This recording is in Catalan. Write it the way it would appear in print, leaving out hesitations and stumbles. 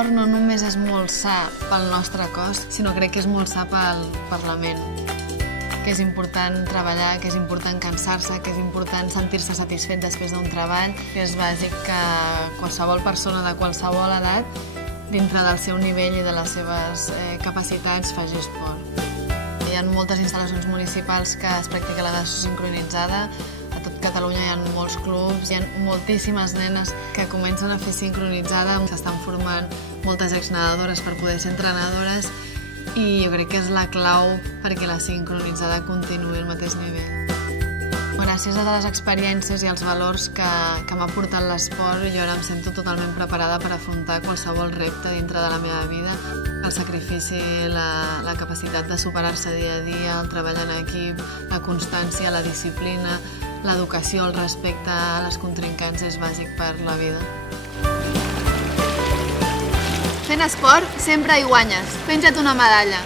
l'esport no només és molt sa pel nostre cos, sinó crec que és molt sa per la ment. Que és important treballar, que és important cansar-se, que és important sentir-se satisfet després d'un treball, que és bàsic que qualsevol persona de qualsevol edat, dintre del seu nivell i de les seves capacitats, faci esport. Hi ha moltes instal·lacions municipals que es practica la natació sincronitzada. A tot Catalunya hi ha molts clubs, hi ha moltíssimes nenes que comencen a fer sincronitzada. S'estan formant moltes exnedadores per poder ser entrenadores i jo crec que és la clau perquè la sincronitzada continuï al mateix nivell. Gràcies a les experiències i als valors que m'ha portat l'esport, jo ara em sento totalment preparada per afrontar qualsevol repte dintre de la meva vida. El sacrifici, la capacitat de superar-se dia a dia, el treball en equip, la constància, la disciplina, l'educació, el respecte a les contrincants és bàsic per la vida. Fent esport sempre hi guanyes. Penja't una medalla.